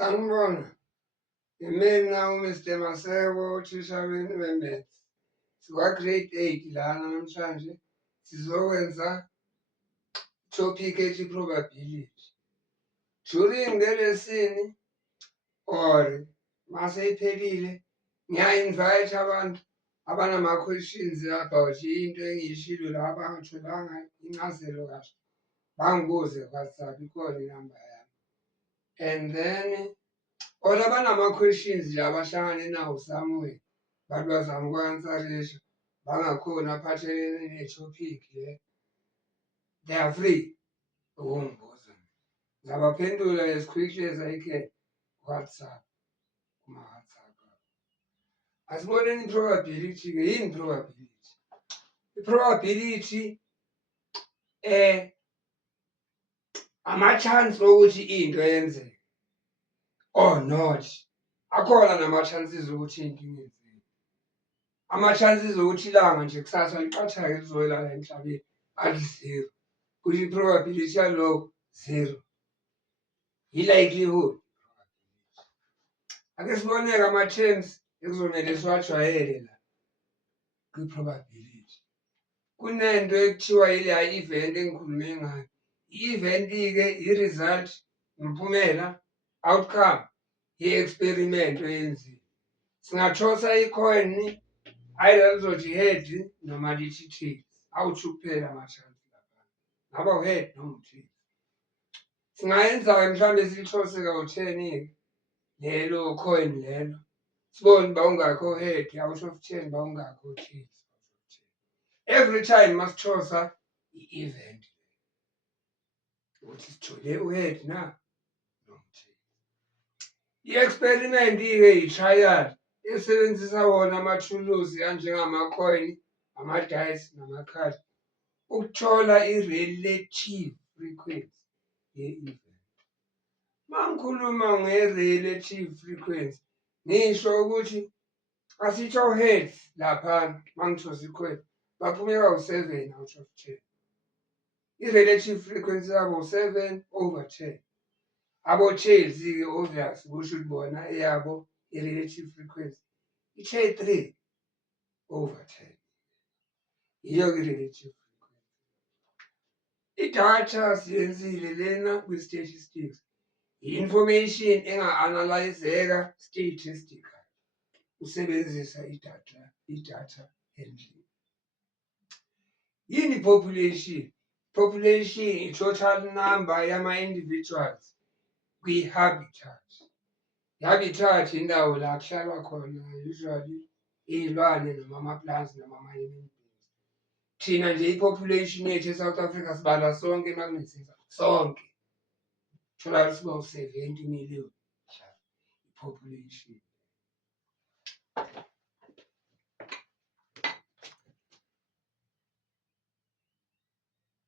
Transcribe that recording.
Sanibona, imina uMr Maseko, uthisha wenu we-Maths. Sikwa-Grade 8 lana namhlanje sizokwenza topic ethi probability. During le lesson or mase iphelile ngiya-invite abantu abanama-questions about into engiyishilo la abangatholanga incazelo kahle bangibuze ku-WhatsApp, ikhona inamba yami. And then or abanama-questions la abahlangane nawo somewhere bathi bazama uku-ansarisha bangakhoni aphathelene ne-topic le, they are free ukungibuza. Ngizabaphendula as quickly as I can ku-WhatsApp, kuma-WhatsApp. Asiboneni i-probability-ke. Yini i-probability? I-probability ama-chance ukuthi into yenzeke or not. Akhona nama-chances ukuthi into ingenzeki. Ama-chances ukuthi ilanga nje kusasa liqathake lizoyela la emhlabeni ali-0. Kusho i-probability yalokho 0. I-likelihood. Ake siboneke ama-terms ekuzomele siwajwayele la kwi-probability. Kunento ekuthiwa yileya event engikhulume ngayo. I-event-ke i-result, impumela, outcome ye-experiment oyenziwe. Singathosa i-coin either lizothi head noma lithi tails. Awu-2 kuphela ama-chance lapha. Ngaba u-head noma u-tails. Singayenza-ke mhlambe silithose kawu-10-ke lelo coin lelo. Sibone bawungakho head out of 10 bawungakho tails. Every time masithosa i-event ukuthi sithole u-head na noma u-tails. I-experiment-ke i-trial esebenzisa wona amathuluzi anjengama-coin, ama-dice namakhadi ukuthola i-relative frequency ye-event. Mangikhuluma nge-relative frequency ngisho ukuthi asitsho heads laphana mangithosa i-coin baphume kawu-7 out of 10. I-relative frequency yabo u-7/10. Abo-tails-ke obvious kusho ukuthi bona eyabo i-relative frequency ithe 3/10. Iyo-ke i-relative frequency. Idatha siyenzile lena kwi-statistics. I-information enga-analyzeka statistically usebenzisa i-data handling. Yini i-population? Population i-total number yama-individuals kwi-habitat. I-habitat indawo la kuhlalwa khona usually iy'lwane noma ama-plants noma ama-human beings. Thina nje i-population yethu e-South Africa sibala sonke makunethiza sonke. Thola siba u-70 million i-population.